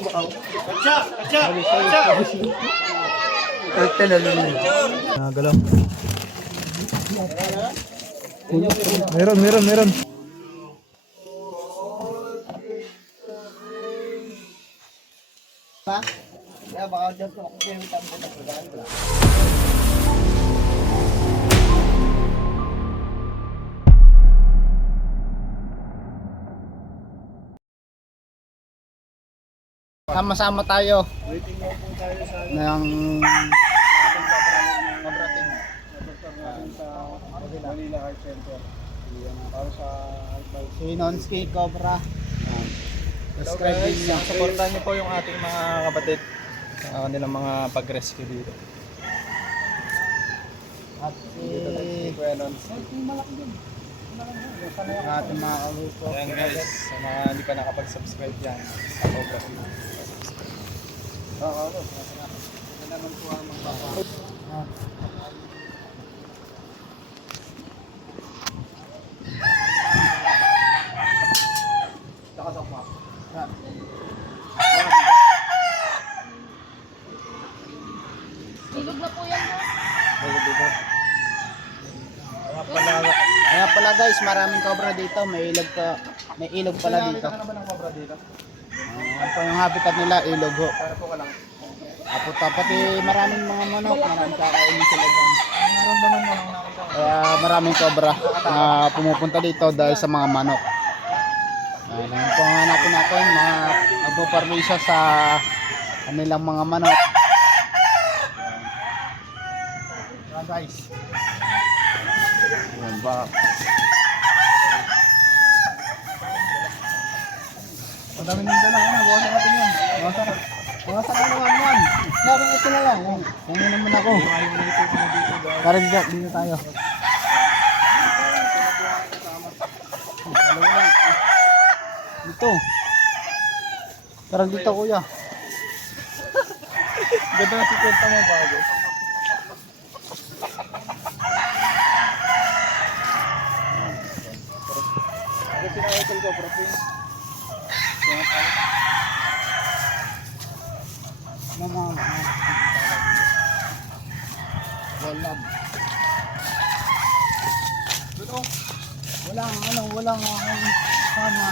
Galaw. Meron. Pa? Ya baka dyan ko yung tambo na pagdaan. Sama-sama tayo ng mabrating sa Manila Art Center para sa si Nonski Cobra. Subscribe din niya. Supportahan niyo po yung ating mga kapatid sa kanilang mga pag-rescue dito. At si Kuya Nonski. Ang ating mga kalupo. Ayan guys, sa mga hindi pa nakapag-subscribe yan, Cobra. Oo. Ito naman po ang magpapa. Takasok mo. Ilog na po yan, ha? Kaya pala guys, maraming cobra dito. May ilog pala dito. Ano ba ng Cobra dito? Ano po yung habitat nila, ilog ho. Para po ka lang. Pati maraming mga manok, maraming kakainin sila dyan. Naramdaman mo lang nakita. Kaya maraming cobra na pumupunta dito dahil sa mga manok. Ayun po ang hanapin natin, mga nagpo-permisyo sa kanilang mga manok. Ayan guys. Ayan ba? Madami nang dala, ano? Bawasan natin yan. Bawasan ka naman yan. Sabi ito na lang. Yan naman ako. Parang dito tayo. Dalawa lang. Dito. Parang dito kuya. Ganda na si Kwenta mo bago. Ano sinayotol ko, Bro Prince? Mama. Walang. Walang sama.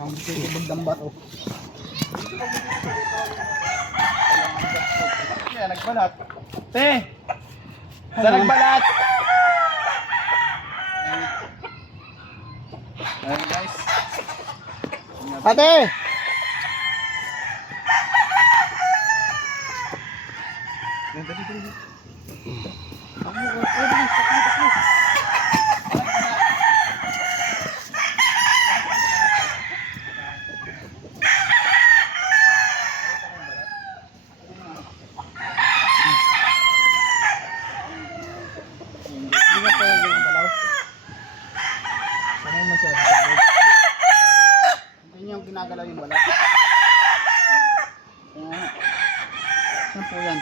Ang tubig ng bato. Yan, nagbalat. Te! Sa nagbalat! Ayan guys. Ate! Hindi yung ginagalaw yung balat. Saan po yan?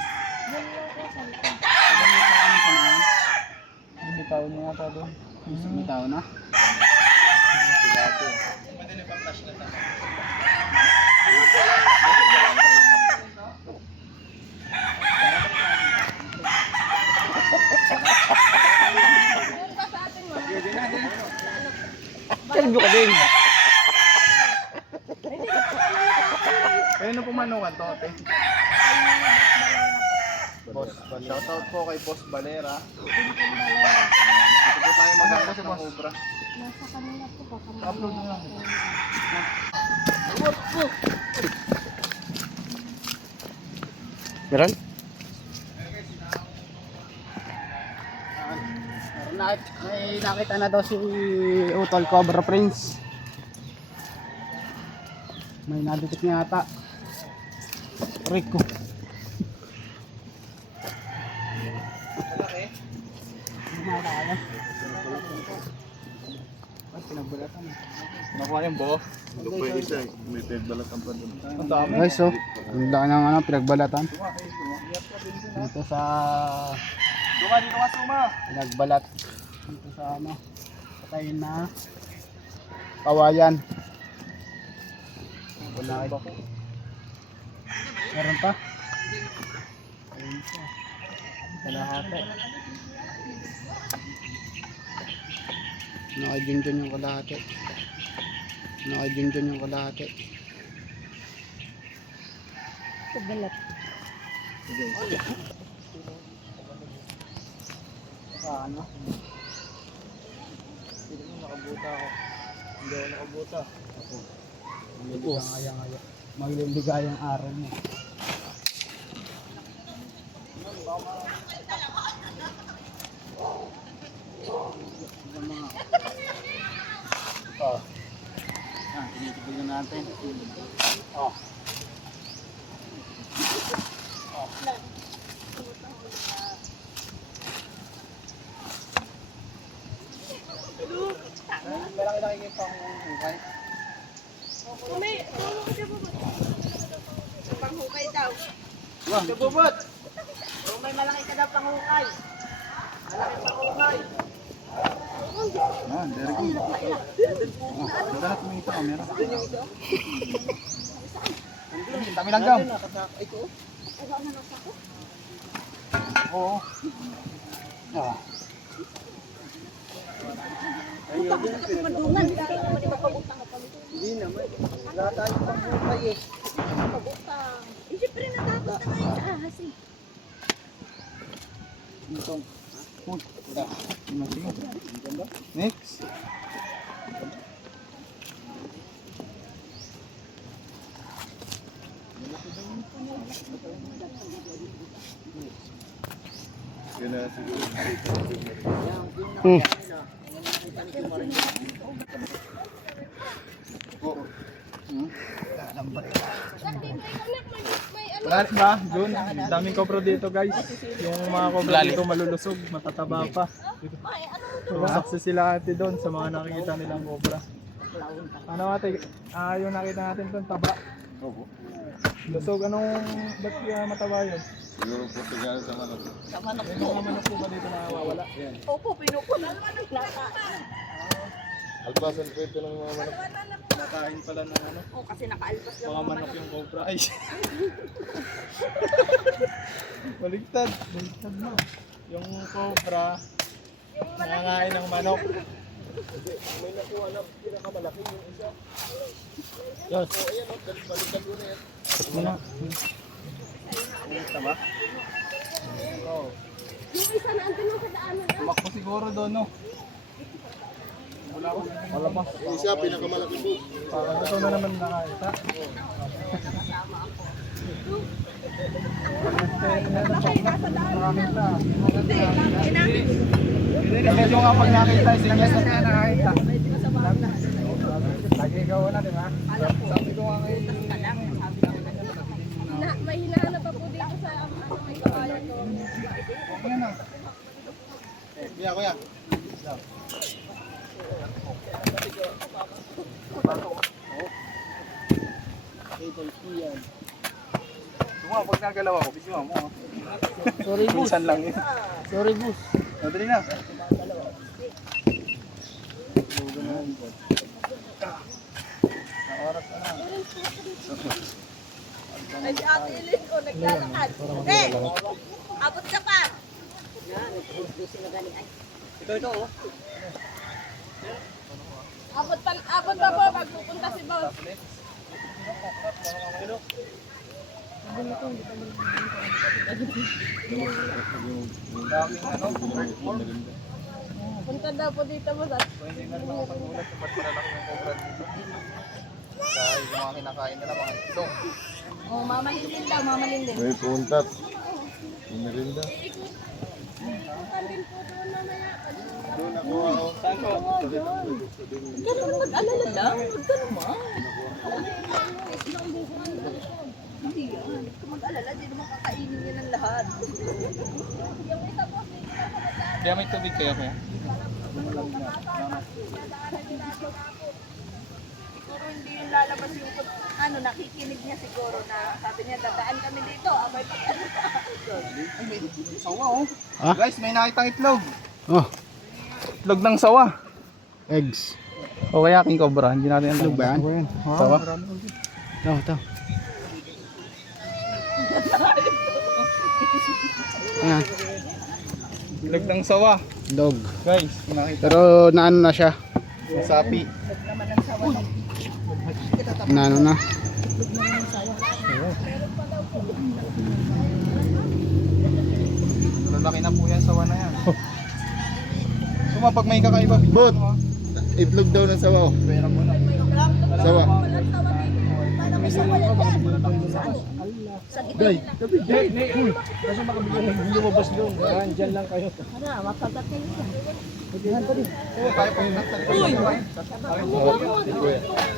Bitaw mo nga pa doon. May tao na? Meron ba sa atin, ma? Sergyo ka din. Ayun po manukan to, ate. Boss, shoutout po kay Boss Valera. Ito po tayo maghanap ng Cobra. Nasa kanila po, baka Upload na lang. Meron? May nakita na daw si Utol Cobra Prince. May nadikit niya ata. Rico. Malaki. Malaki. Pinagbalatan. Nakuha yung buo. Ito po yung isa, may pagbalatan pa doon. Ang dami. Guys, oh. Ang dami ng pinagbalatan. Dito sa Suma, dito ka suma. Pinagbalat dito sa ano, patay na kawayan. Meron pa? Ayun siya. Kalahati. Nakajunjun yung kalahati. Nakajunjun yung kalahati. Kabalat. Ano? Hindi mo nakabuta ako. Hindi ako nakabuta. Magligayang magliligayang araw mo. Oh. Tinitipid na natin. Oh. Malaki nakikita ang hukay. Panghukay daw. Kabubot! Kung may malaki ka daw panghukay. Malaki panghukay. Yan, very good. Dito na tumingin sa camera. Dami lang daw. Oo. Ah. Madungan. Hindi naman. Wala tayong panghukay eh. Pabutang. Eh, siyempre natapos na ngayon sa ahas eh. Itong. Next. Yun na siguro. Wala ba, Jun? Daming cobra dito guys. Yung mga cobra dito malulusog, matataba pa. Sumasakse sila ate doon sa mga nakikita nilang cobra. Ano ate? Yung nakita natin doon, taba. Opo. Lusog, ba't kaya mataba yun? Siguro po sigara sa manok. Yung mga manok po ba dito nakawawala? Yan. Opo, pinupunan naman ang lata. Alpasan po ito ng mga manok. Nakain pala ng ano, Oo, kasi nakaalpas lang mga manok yung cobra. Ay! Baligtad. Baligtad mo. Yung cobra, nangangain ng manok. May nakuha na pinakamalaki yung isa. Yes. So, ayan o, baliktad mo na yan. Muna. Tama? Oo. Yung isa na andun lang sa daanan. Tumakbo siguro doon, no? Wala ko. Wala pa. Yung isa, pinakamalaki po. Ito na naman nakakita. Medyo nga pag nakita, sinagay na kaya nakakita. Lagi ikaw na, di ba? Sabi ko nga ngayon. May hinahanap pa po dito sa may kabayan ko. Okay na. Kuya, kuya. Tuma, pag nagalaw ako, bigyan mo. Sorry, boss. Minsan lang yun. Sorry, boss. Madali na. Ay, si Ate Elin ko naglalakad. Eh! Abot ka pa! Abot pa po pag pupunta si Boss. Daming earthworm. Punta daw po dito mo sa Hindi na rin makagulat kung ba't malalaki yung cobra dito. Dahil yung mga kinakain nila, mga itlog. Oh, mamalindin daw, mamalindin. May puntat. May merinda. Kambing po doon mamaya. Doon ako ako. Saan ko? Huwag ka naman mag-alala lang. Huwag ka naman. Hindi yan. Huwag ka mag-alala. Hindi naman kakainin yan ang lahat. Kaya may tubig kayo kaya? Siguro hindi yung lalabas yung ano, nakikinig niya siguro na sabi niya dadaan kami dito. Abay pag ano Ay, may sawa oh. Ah? Guys, may nakitang itlog. Oh, Itlog ng sawa. eggs. O kaya king cobra, hindi natin Itlog ba yan? Sawa? Ito. Ayan, Itlog ng sawa. dog. Guys, nakita. Pero naano na siya. Yung sapi. naman ng sawa. Naano na. Lalaki na po yan, sawa na yan. Suma, pag may kakaiba, Bot! Itlog daw ng sawa. pera mo na. Sawa. Paano may sawa yan yan? Sa gitna. Kasi makabigyan ng lumabas doon. Diyan lang kayo. Ano, makagat kayo yan. Oo, tayo pang nagtagpay.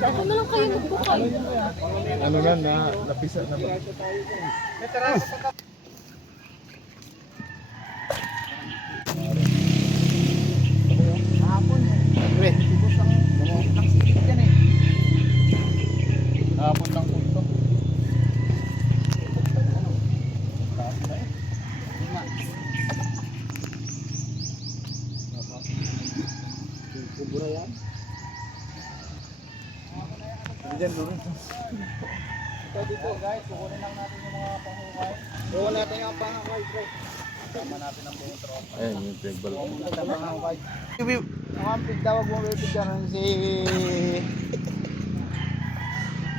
Saan na lang kayo magbukay? Ano nga na, napisa na ba? Pre, tubos ang sikit yan eh. Hapon lang po ito. Kubura yan. Diyan doon. Ito dito guys, kukunin lang natin yung mga pangukay. Kukunin natin yung pangukay, bro. Tama natin ang buong tropa. Ayan, yung pinagbalot. Tama na ako kay. Ang ampig tawag mo may pigyaran si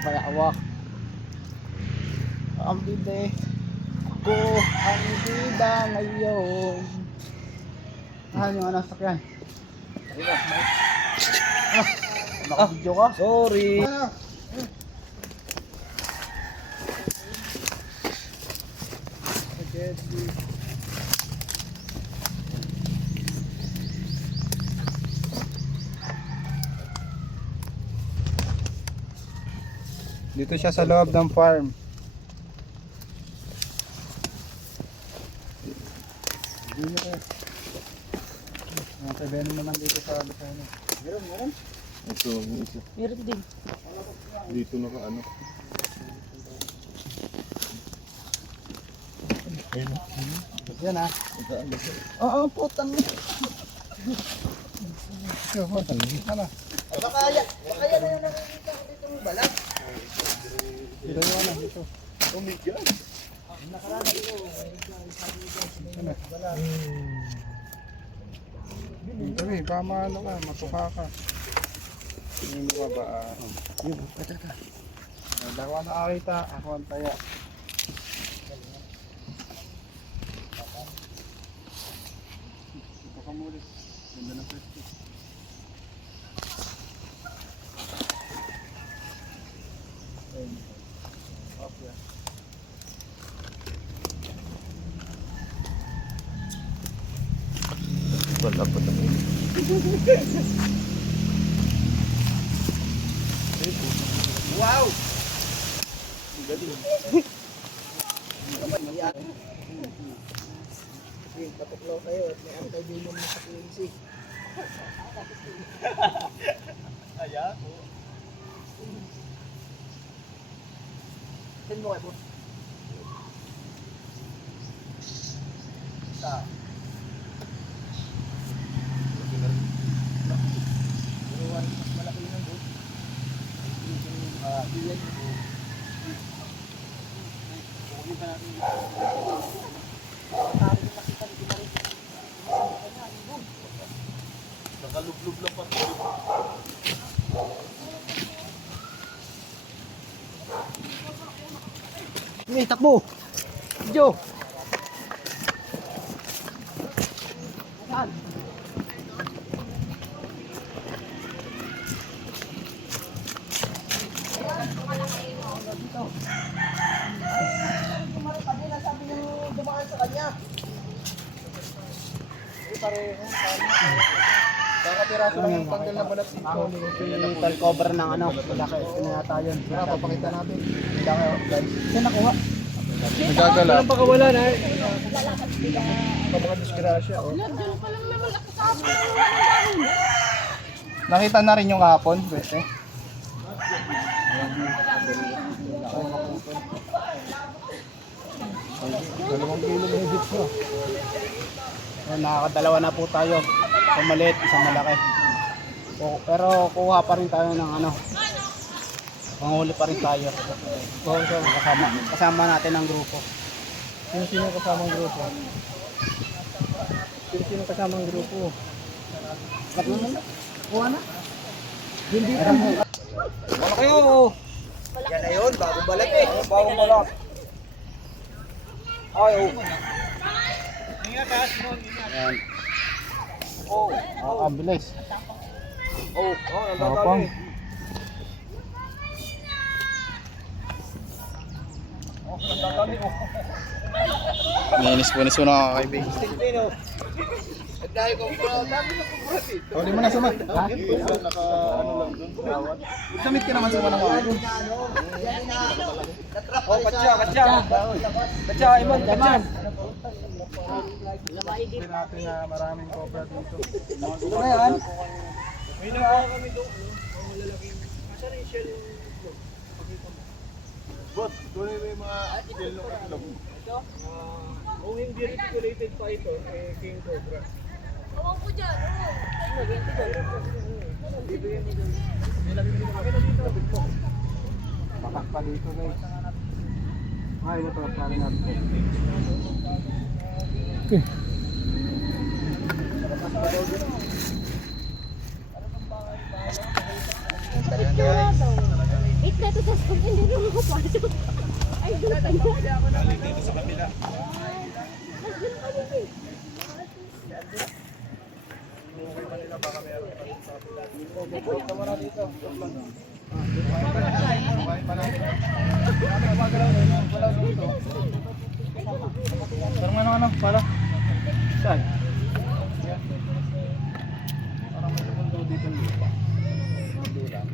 Bayawak. Ang bide ko ang bida ngayon. Yung anak sakyan. Nakabidyo ka? Sorry. Dito siya sa loob ng farm. Okay, venom naman dito sa Bicano. Meron. Ito, yung isa. Meron din. Dito na ka ano. Yan ah. Oo, putang. Ano? Baka yan na yung nakikita ko dito ng balat. Dito yung ano, dito. Sabi, baka ano ka, matuka ka. Hindi mo ka ba? Yun, patata. Dako na nakakita, ako ang taya. Ito ka muli. Ganda ng pwesto. Okay. Wala pa naman. Wow! Patuklaw kayo at may anti-venom na sa PNC. Ayan. Send mo kayo po. Isa. Mas malaki yun doon. Ilan po. Kukunin pa natin yung nakalublog lang pa. May takbo. Jo. Saan? Sabi niyo dumaan sa kanya. Pareho. Kakapiraso lang yung tanggal na balat dito. Tal cover ng ano, malaki. Pinata yun. Tara, papakita natin. Laki oh, guys. Saan nakuha? Nagagala. Walang pakawala na eh. Kapag disgrasya oh. Diyan pa lang naman ako sa Nakita na rin yung kahapon, pwede. 2 kilo na higit po. So, nakakadalawa na po tayo. Isang maliit, isang malaki. Pero kuha pa rin tayo ng ano. Panghuli pa rin tayo. So, kasama natin ang grupo. Sino kasamang grupo? Sino kasamang grupo? Ba't naman? Kuha na. Hindi pa. Wala kayo! Yan na yun, bagong balat eh. Bagong balat. Ay, oh. Ayan. Oh, Ang bilis. oh, Pang. nandadali. Oh, nandadali oh. Ninis po na kakaibigan. Sino? Dahil ko bro, dami na po bro. O, di mo na sumat. Ha? Naka ano lang doon. Bawat. Samit ka naman sa mga mga. Oh, katsa. Katsa, Iman, katsa. Sabi natin na maraming cobra dito. Ano na yan? May nakawa kami doon. Malalaking. Asan yung shell yung itlog? Boss, doon may mga shell ng itlog. Ito? Kung hindi reticulated pa ito, eh, King Cobra. Huwag po dyan. Patak pa dito guys. Ay, ito pare natin. It's na ito sa school. Hindi naman ako pasok. Ay, doon pa niya. Balik dito sa kabila. Parang ano para? Saan? Parang may mundo dito ng lupa. Mundo lang.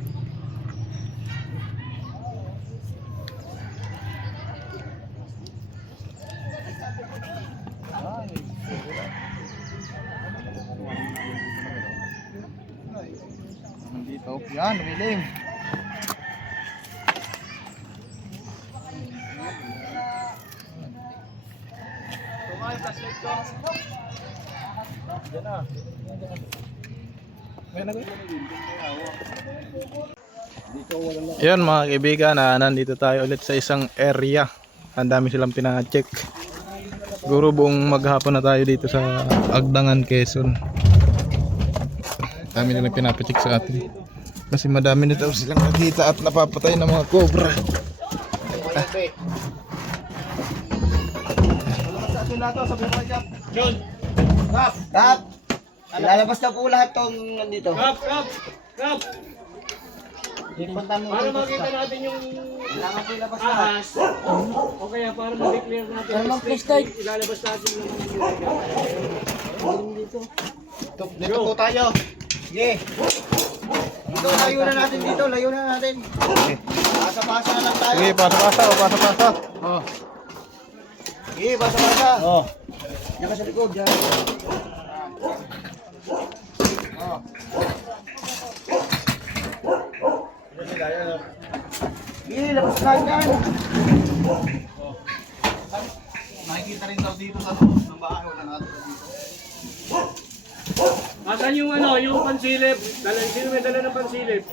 Dito. Yan, lumilim. Diyan na. Yan mga kaibigan, nandito tayo ulit sa isang area. Ang dami silang pina-check. Siguro buong maghapon na tayo dito sa Agdangan, Quezon. Dami nilang pinapacheck sa atin. Kasi madami na daw silang nakita at napapatay ng mga cobra. Kap! Ilalabas na po lahat tong nandito. Kap! Ipunta mo Para dito. makita natin yung Kailangan po ilabas lahat. ahas. O kaya para ma-declare natin yung state, ilalabas natin yung Dito po tayo. Sige. Dito, layo na natin dito. Layo na natin. Pasa-pasa na lang tayo. Sige, pasa-pasa o pasa-pasa. Oh. Sige, pasa-pasa. Oh. Yan ka sa likod. Yan. Oh. Sige, labas na yan. Nakikita rin daw dito sa loob ng bahay. Wala natin dito. Asan yung ano, yung pansilip? Sino may dala ng pansilip?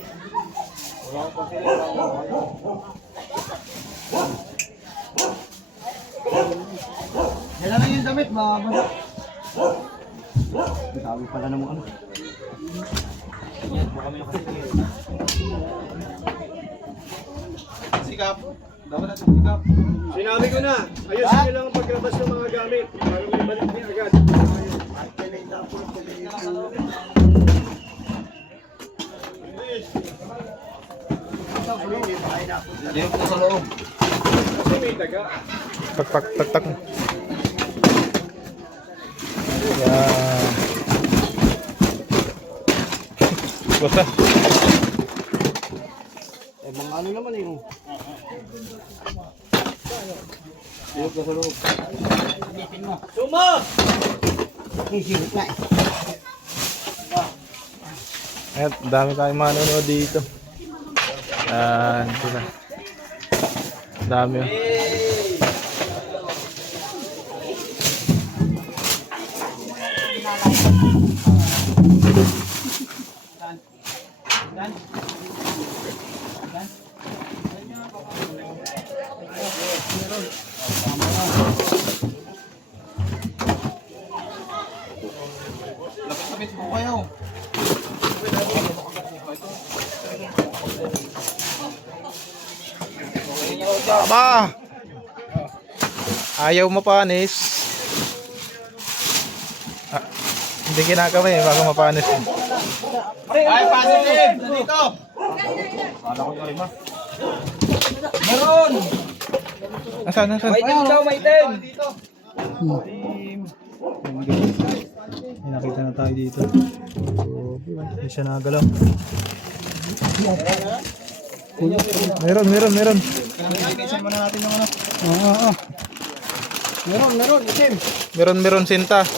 Yan na lang yung damit, mabasa. Sabi pala naman ano. Sikap. Dapat natin sikap. Sinabi ko na, ayusin nyo lang ang paglabas ng mga gamit para may balik niya agad. Dito po sa loob. Kasi may daga. Tak tak tak tak. Yan. Basta. Eh, mga ano naman eh. Dito po sa loob. Suma! Sisirip na eh. Ayan, dami tayong manonood dito. Yan sila. Dami. Lapit po kayo. Aba! Ayaw mapanis. Ah, hindi kinakamay, baka mapanis. Ay, positive! Dito! Nasaan, nasaan? May itim daw, may itim! May nakita na tayo dito. Hindi siya nagalaw. Meron. Isan muna natin yung ano. Oo. Meron, itim. Meron sinta. Isan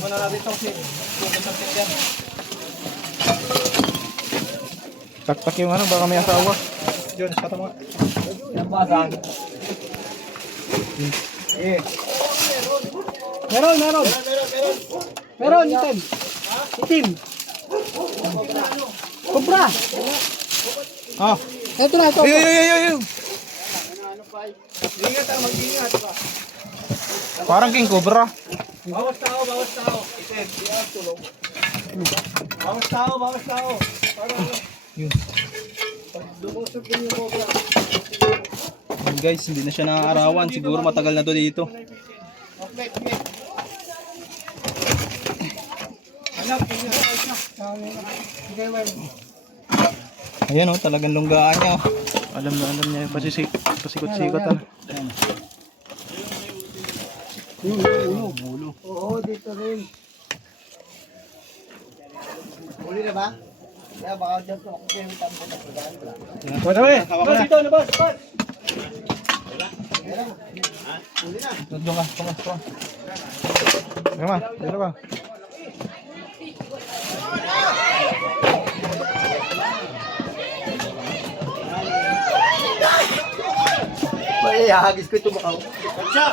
muna natin itong yan. Taktak yung ano, baka may asawa. Diyon, kata mo nga. Yan ba, saan? Eh. Meron. Meron, itim. Itim. Kubra. Ah, Ito na, ito. ay. Ingat ang mag-ingat. Parang king cobra. Bawas tao. Itim. Tulong. Bawas tao. Yun. Lumusog din yung cobra. Guys, hindi na siya naaarawan. Siguro matagal na to dito. Ayan o, talagang lunggaan niya. Alam niya yung pasikot-sikot. Oo, dito rin. Huli na ba? Kaya baka dyan ko ako kayo tampo na pagdaan ko lang. Labas dito, labas. Doon ka. Tama, dito ka. Ay, hagis ko ito makaw. Katsa!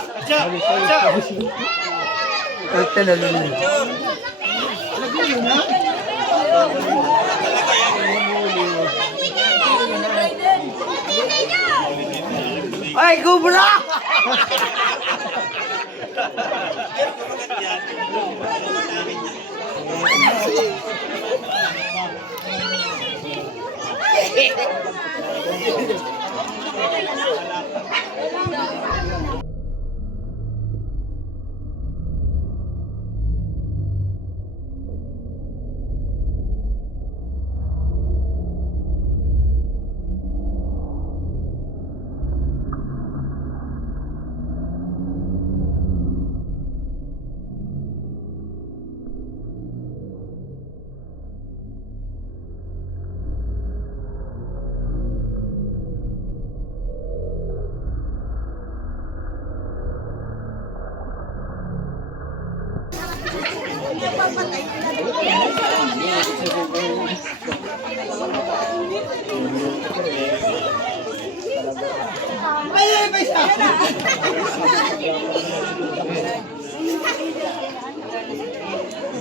Ay, kubra!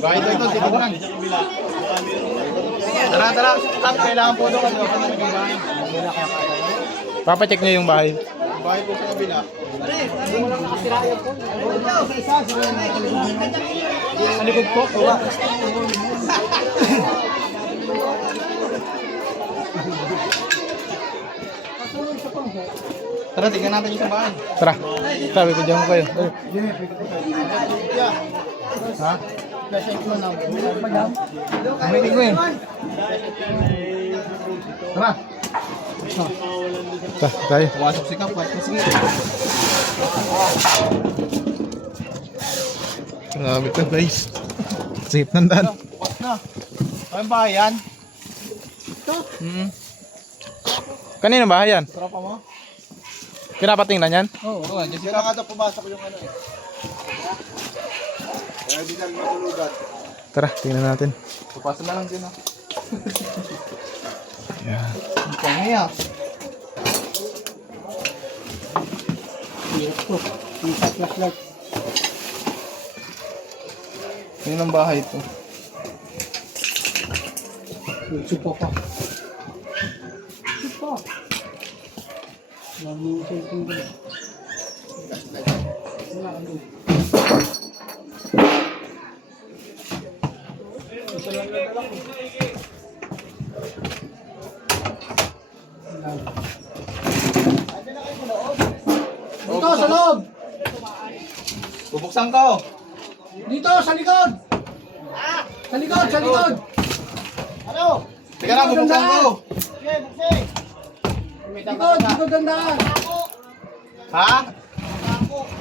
Bakit ito, sibukan. Tara. Kailangan po doon. Papacheck niya yung bahay. Bahay po sa kabila. Sa likod po. Tara, tingnan natin yung bahay. Tara. Sabi ko dyan kayo. Ha? Umitin ko yun. Tara. Tayo. Pumasok si Kap. Sige. Grabe to guys. Safe nandaan. Bukas na. Ay, bahay yan. Kanino bahay yan? Tropa mo? Pinapatingnan yan? Oo. Kasi nakata pumasok yung ano eh. Kaya di lang matulugan. Tara, tingnan natin. Pupasan na lang din ha. Yan. Ang pangi ah. Yun ang bahay ito. Supa pa. Supa. Lagi yung cellphone ko. Wala ka doon. Dito sa loob! Bubuksan ko! Dito sa likod! Sa likod, sa likod! Ano? Teka na, bubuksan ko! Sige, bukse. Likod, likod ang daan! Ha?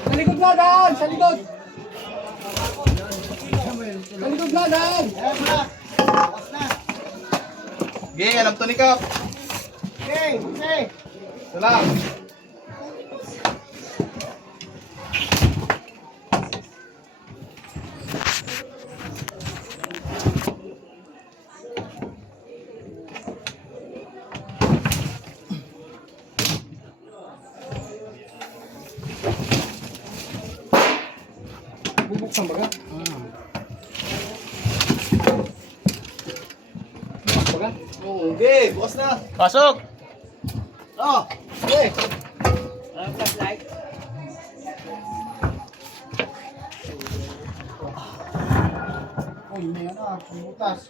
Sa likod na daan! Sa likod! Sa likod na daan! Ayan na. Bukas na. Okay, alam to ni Kap. Okay, bukse. Ito lang. Bubuksan ba ka? Baga? Oo, okay, bukas na. Pasok! Oh, sige. Ay, may ano ah, butas.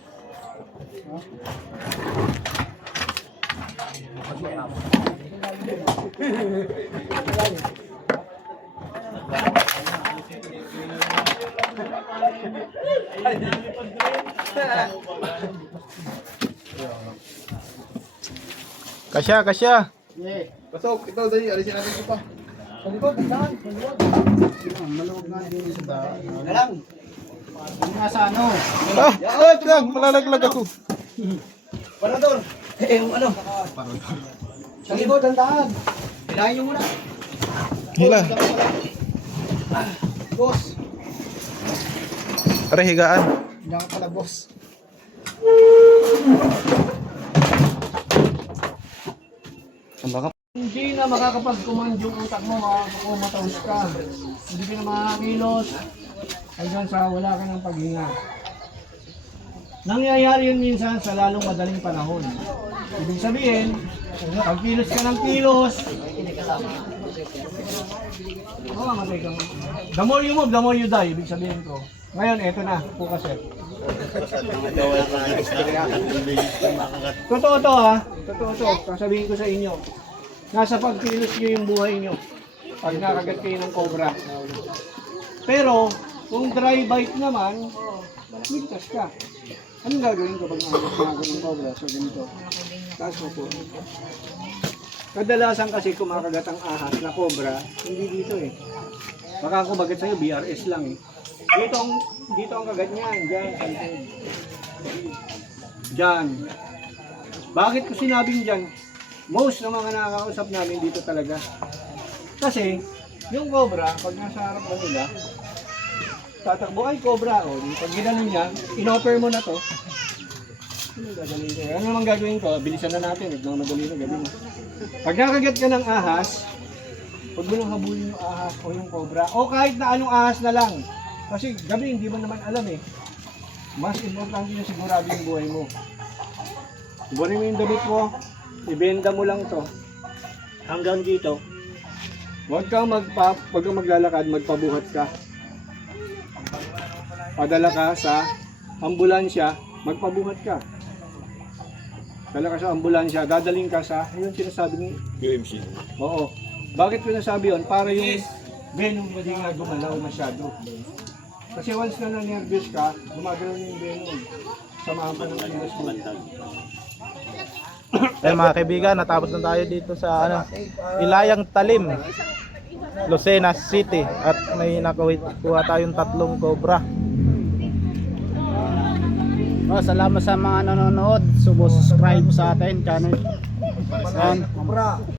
Kasya, kasya. Sige. Pasok, ito, dali, alisin natin ito pa. Sa likod, ang daan, sa likod. Maluwag nga din sa daan. Alam. Yung nasa ano? Wait lang, malalaglag ako. Parador. Yung ano? Sa likod, ang daan. Hilahin nyo muna. Hila. Boss. Pare, higaan. Diyan ka pala, boss. Hindi na makakapag-command yung utak mo, makakakumataos ka. Hindi ka na makakilos hanggang sa wala ka ng paghinga. Nangyayari yun minsan sa lalong madaling panahon. Ibig sabihin, pag kilos ka ng kilos, mamatay ka. The more you move, the more you die. Ibig sabihin ko. Ngayon, eto na, focus eh. Totoo to ha. Totoo to. Sasabihin ko sa inyo. Nasa pagkilos nyo yung buhay nyo. Pag nakagat kayo ng cobra. Pero, kung dry bite naman, ligtas ka. Anong gagawin ko pag nakagat ng cobra? So, ganito. Taas mo po. Kadalasan kasi kumakagat ang ahas na cobra, hindi dito eh. Baka ako bagat sa'yo, BRS lang eh. Dito ang kagat niyan, dyan, sa likod. Dyan. Bakit ko sinabing dyan? Most ng mga nakakausap namin dito talaga. Kasi, yung cobra, pag nasa harap mo nila, tatakbo, ay cobra, o. Pag ginano niya, in-offer mo na to. Ano gagawin ko? Ano naman gagawin ko? Bilisan na natin, nagmamadali na gabi na. Pag nakagat ka ng ahas, huwag mo nang habulin yung ahas o yung cobra, o kahit na anong ahas na lang. Kasi gabi, hindi mo naman alam eh. Mas importante yung sigurado yung buhay mo. Buhay mo yung damit mo, ibenta mo lang to. Hanggang dito, huwag kang maglalakad, magpabuhat ka. Padala ka sa ambulansya, magpabuhat ka. Dala ka sa ambulansya, dadaling ka sa, yun sinasabi ni UMC. Oo. Bakit ko nasabi yun? Para yung venom hindi nga gumalaw masyado. Kasi once na na-nervous ka, gumagalaw na yung venom. Samahan pa ng kilos mo. Eh mga kaibigan, natapos na tayo dito sa Ilayang Talim, Lucena City, at may nakuha tayong 3 cobra. Salamat sa mga nanonood. Subscribe sa atin channel.